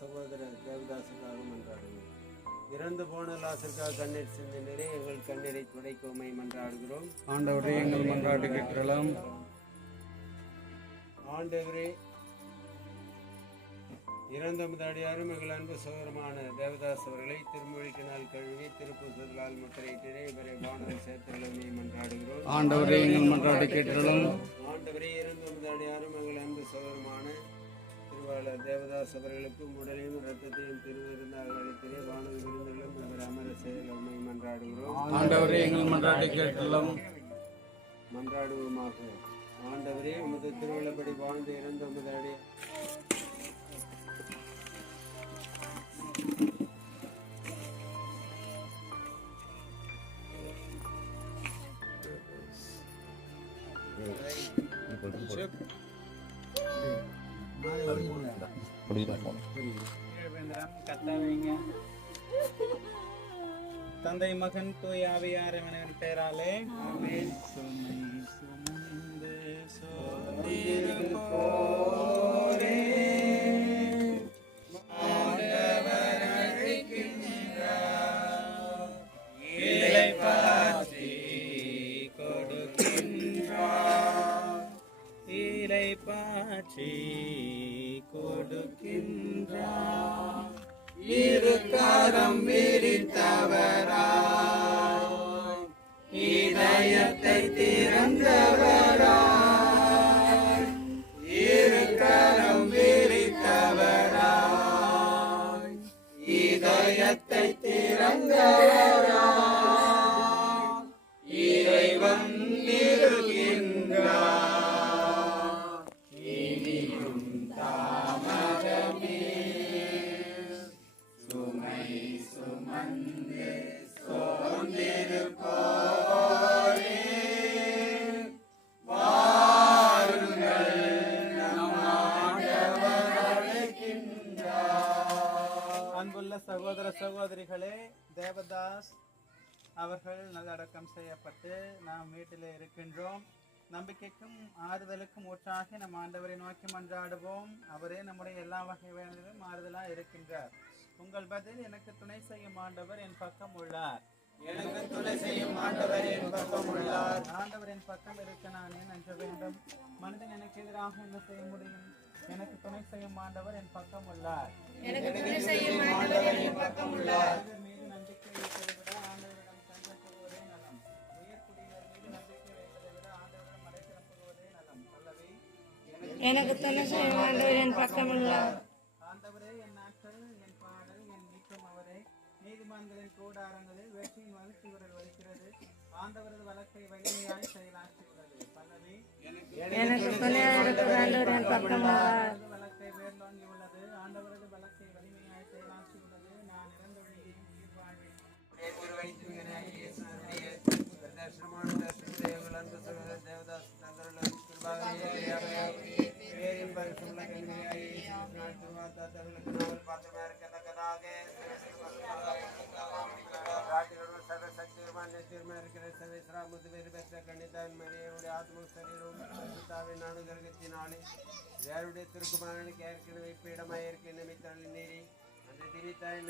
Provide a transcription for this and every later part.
சகோதரர் தேவதாசுக்காக மன்றாடுகிறோம். இறந்து போன லாசருக்காக கண்ணீர் சிந்தினரே, எங்கள் கண்ணீரை துடைக்க உம்மை மன்றாடுகிறோம். ஆண்டவரே, எங்கள் மன்றாட்டு கேட்கலாம். ஆண்டவரே, இறந்த முதடியாரும் எங்கள் அன்பு சகோதரமான தேவதாஸ் அவர்களை திருமொழிக்கினால் கழுவி திருப்பூசலால் முத்திரையிட்டே இவரை வானல் சேர்த்தலை மன்றாடுகிறோம். ஆண்டவரே, எங்கள் மன்றாட்டு கேட்கலாம். ஆண்டவரே, இறந்த முதடியாரும் எங்கள் அன்பு சகோதரமான திருவாளர் தேவதாஸ் அவர்களுக்கும் உடலையும் இரத்தத்தையும் திருவிருந்தாக அளித்திலே வானல் விருந்துகளும் இவர் அமர செயல் உண்மை மன்றாடுகிறோம். ஆண்டவரே, எங்கள் மன்றாட்டு கேட்கலாம். மன்றாடுவோமாக. ஆண்டவரே, உமது திருவிழப்படி வாழ்ந்து இறந்த முதடி தந்தை மகன் தூய் ஆவியார் இவனின் பெயராலே ஆமென். கொடுக்கின்றார் இரு கரம் விரித்தவராய் இதயத்தை திறந்தவராய் இரு கரம் விரித்தவராய் இதயத்தை திறந்தவராய் இறைவன் இருக்கின்றார். அன்புள்ள சகோதர சகோதரிகளே, தேவதாஸ் அவர்கள் நல்லடக்கம் செய்யப்பட்டு நாம் வீட்டிலே இருக்கின்றோம். நம்பிக்கைக்கும் ஆறுதலுக்கும் ஊற்றாகி நம் ஆண்டவரை நோக்கி மன்றாடுவோம். அவரே நம்முடைய எல்லா வகை வேலையிலும் ஆறுதலாக இருக்கின்றார். உங்கள் பதில், எனக்கு துணை செய்யும் ஆண்டவர் என் பக்கம் உள்ளார். எனக்கு துணை செய்யும் ஆண்டவர் என் பக்கம் உள்ளார். ஆண்டவரின் பக்கம் இருக்க நான் ஏன் அஞ்ச வேண்டும்? மனிதன் எனக்கு எதிராக என்ன செய்ய முடியும்? எனக்கு துணை செய்யும் ஆண்டவர் என் பக்கம் உள்ளார். எனக்கு துணை செய்யும் ஆண்டவர் என் பக்கம் உள்ளார். மீது நம்பிக்கை வைப்பதை விட ஆண்டவரிடம் தஞ்சம் புகுவதே நலம். உயர்குடியினர் மீது நம்பிக்கை வைப்பதை விட ஆண்டவரிடம் அடைக்கலம் புகுவதே நலம். அல்லவே எனக்கு துணை செய்யும் ஆண்டவர் என் பக்கம் உள்ளார். ஆண்டவரே என் நாட்கள், என் பாடல், என் நீக்கம் அவரே. நீதிமான்களின் கூடாரங்களில் வெற்றியின் வளர்ச்சி உரல் வலிக்கிறது. ஆண்டவரது வழக்கை வலிமையாய் செயலாற்றுகிறது. பல்லவி எனக்கு துணையாக இருக்கிற ஆண்டவர் என் பக்கம் உள்ளார். வழக்கை வேர்லோங்கி உள்ளது. ஆண்டவரது வழக்கை வலிமையாய் செயலாற்றி உள்ளது. நான் இறந்த வழியையும் உயிர் வாழ்வேன். யாருடைய திருக்குமாரனுக்கு ஏற்கனவே பீடமாய் இருக்க நிமித்தாள் நீரி அந்த திரித்தாய்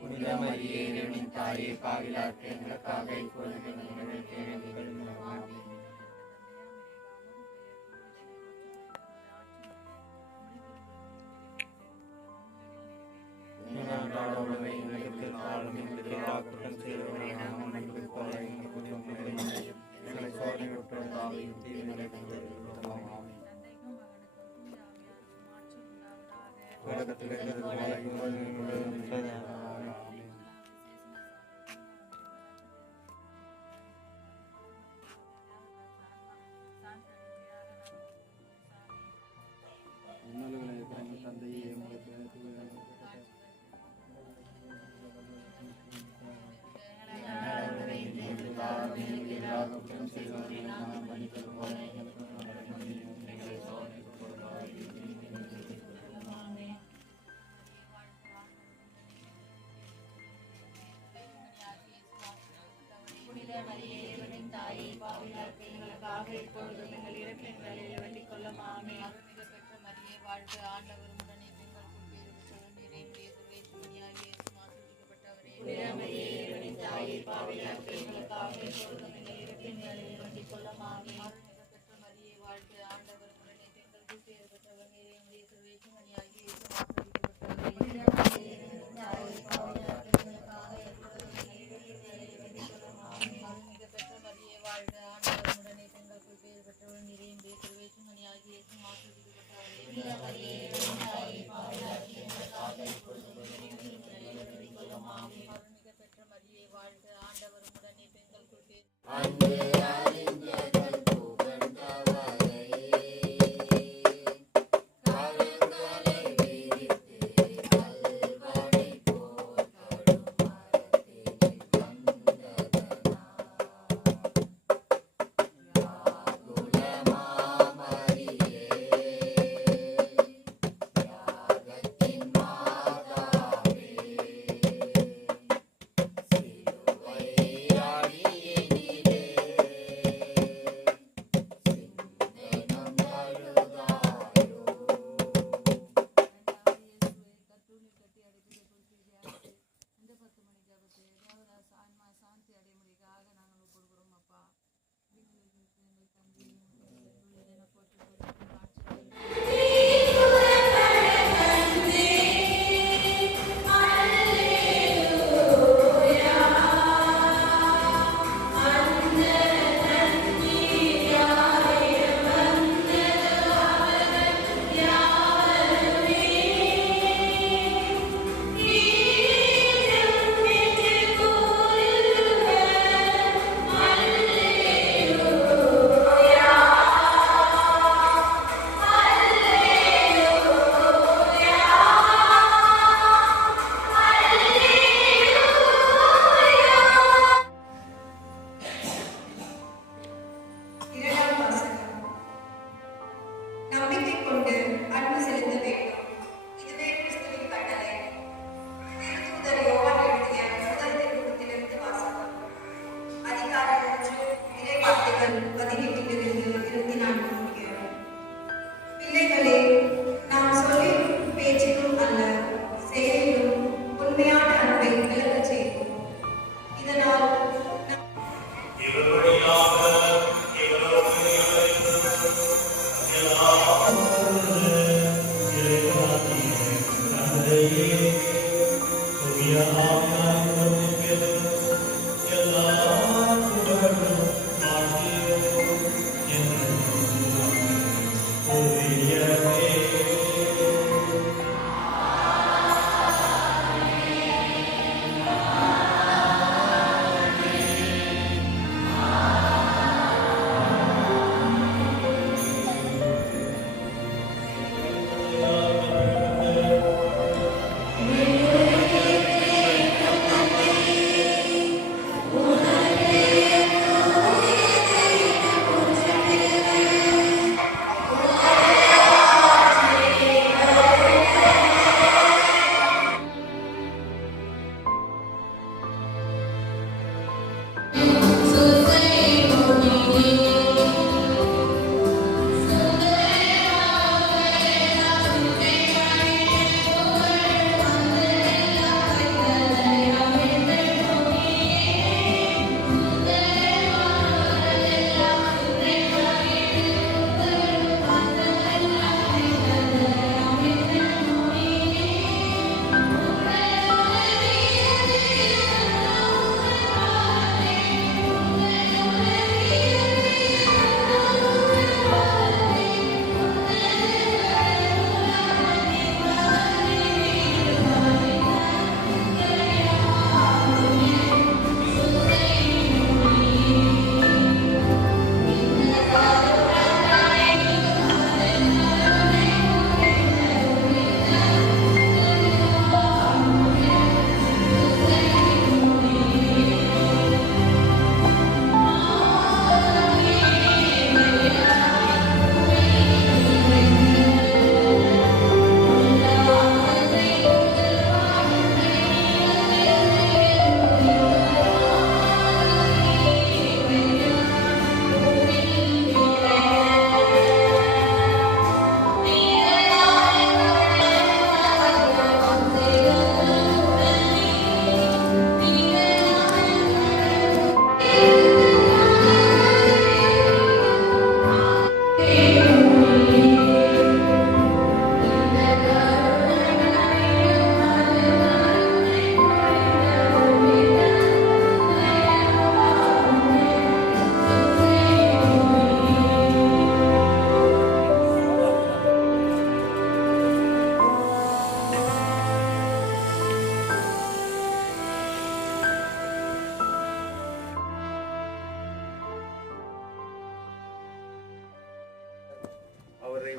புனித மரியே, இறைவனின் தாயே, பாவிலார்க்கு எங்களுக்காக இப்பொழுது எங்கள் தேவைகளிலும் ஆமென். எங்களுக்கு காலம் எங்களுக்கு குற்றம் செய்தவரை நாம் மன்னிப்பது போல எங்கள் குற்றம் எங்களை தொடக்கத்தில் இருந்தது போல இப்பொழுதும் எப்பொழுதும் சதா. இன்னல்களை எங்கள் தந்தையே உங்களுக்கு கரங்களை விரித்து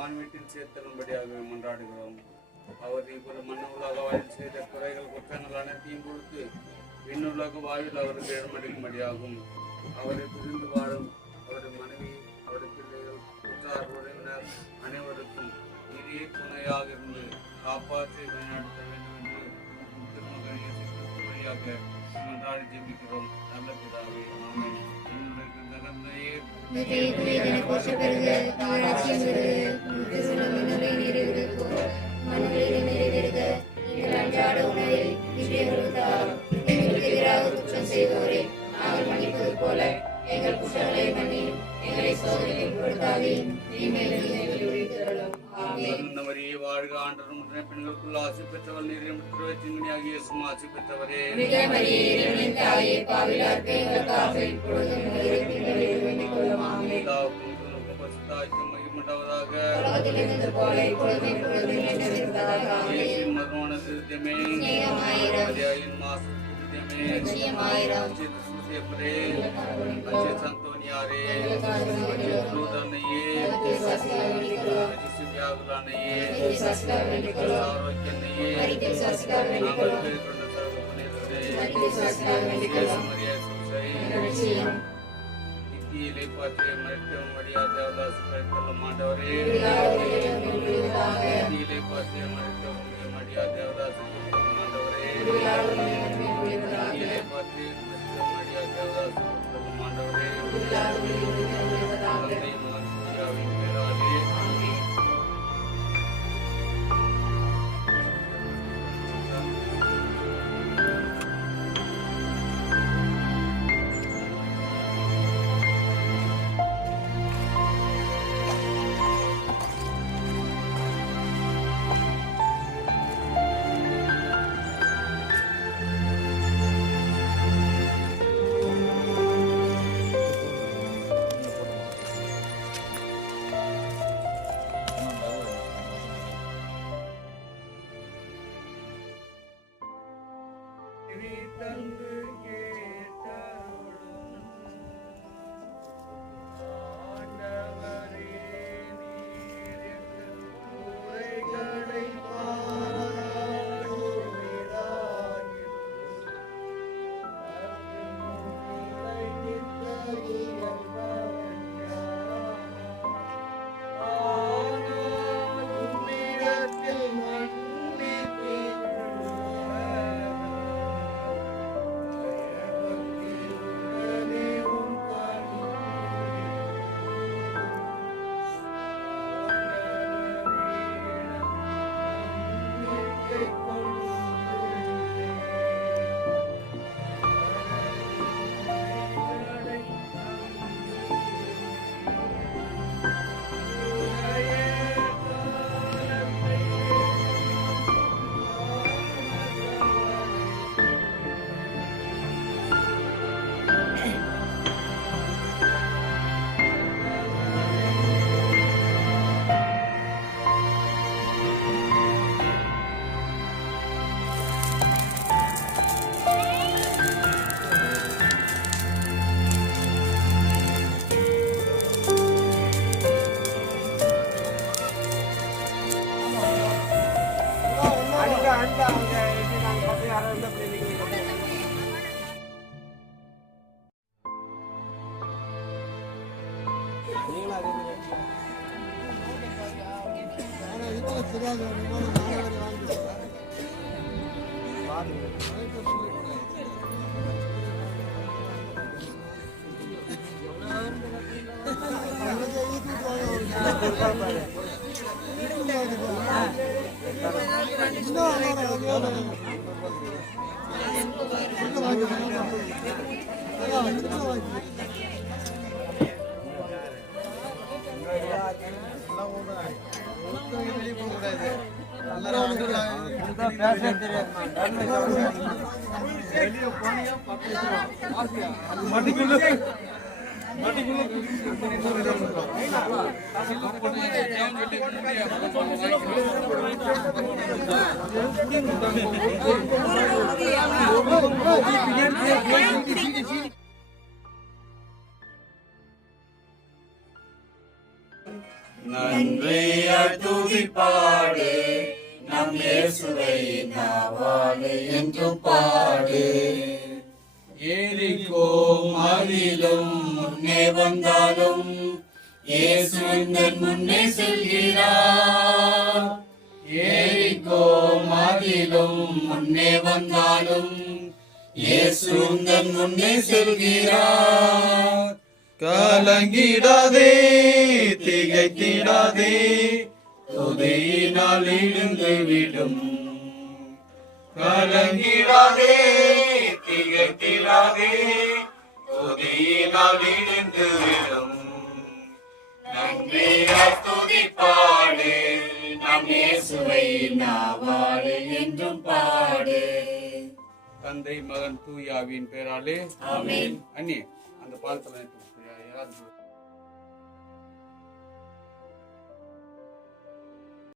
வான்வீட்டில் சேர்த்தலும்படியாக மன்றாடுகிறோம். அவர் இப்போது மண்ணுலக வாழ்வில் செய்த குறைகள் குற்றங்கள் அனைத்தையும் கொடுத்து விண்ணுலக வாழ்வில் அவருக்கு இடமளிக்கும்படியாகும். அவரை பிரிந்து வாழும் அவரது மனைவி, அவரது பிள்ளைகள், உற்றார் உறவினர் அனைவருக்கும் நீரே துணையாக இருந்து காப்பாற்றி வழிநடத்த வேண்டும் என்று திருமகன் இயேசு கிறிஸ்து வழியாக மன்றாடி ஜெபிக்கிறோம். நல்ல பிதாவே, ஆமென். என்னுடைய தகந்தையே மரியே வாழ்க, ஆண்டவரும் பெண்களுக்குள் ஆசி பெற்றவர் நீர், திருவச்சிங்கனியாகிய இயேசுவும் ஆசி பெற்றவரே. பரிசுத்தாவிக்கும் மகிமையுண்டாவதாக. இயேசுவின் மர்மமான திருத்தமே, மரியாயின் மாசு திருத்தமே, சூசியப்பரே, அச்சேத் சந்தோனியாரே, அச்சேத் லூதர்னையே, வியாகுலானையே, ஆரோக்கியனையே, நாங்கள் பேர் கொண்ட சர்வ புனிதரே, இயேசு மரியா சூசை, நித்தியிலே பாற்றிய மருத்துவம் வழியா தேவதாசு கருத்தல்லும் ஆண்டவரே, நித்தியிலே பாற்றிய மருத்துவம் வழியா தேவதாசு கருத்தல்லும் ஆண்டவரே, நித்தியிலே பாற்றிய மருத்துவம் வழியா தேவதாசு கருத்தல்லும் ஆண்டவரே, தந்தை மகன் சூர்யாவின் பேராலே நன்றி பாடு நம் இயேசுவை நாவாலே என்றும் பாடு. எரிகோ மதிலும் முன்னே வந்தாலும் இயேசு உந்தன் முன்னே செல்கிறார். எரிகோ மதிலும் முன்னே வந்தாலும் இயேசு உந்தன் முன்னே செல்கிறார். கலங்கிடாதே திகைத்திடாதே துதியினால் இழுந்து விடும். கலங்கிடாதே திகைத்திடாதே துதியினால் இழுந்து விடும். நன்றியால் துதி பாடு நம் இயேசுவை நாவாலே என்றும் பாடு. தந்தை மகன் தூயாவின் பேராலே ஆமென். அண்ணி அந்த பாலத்தில் யாராவது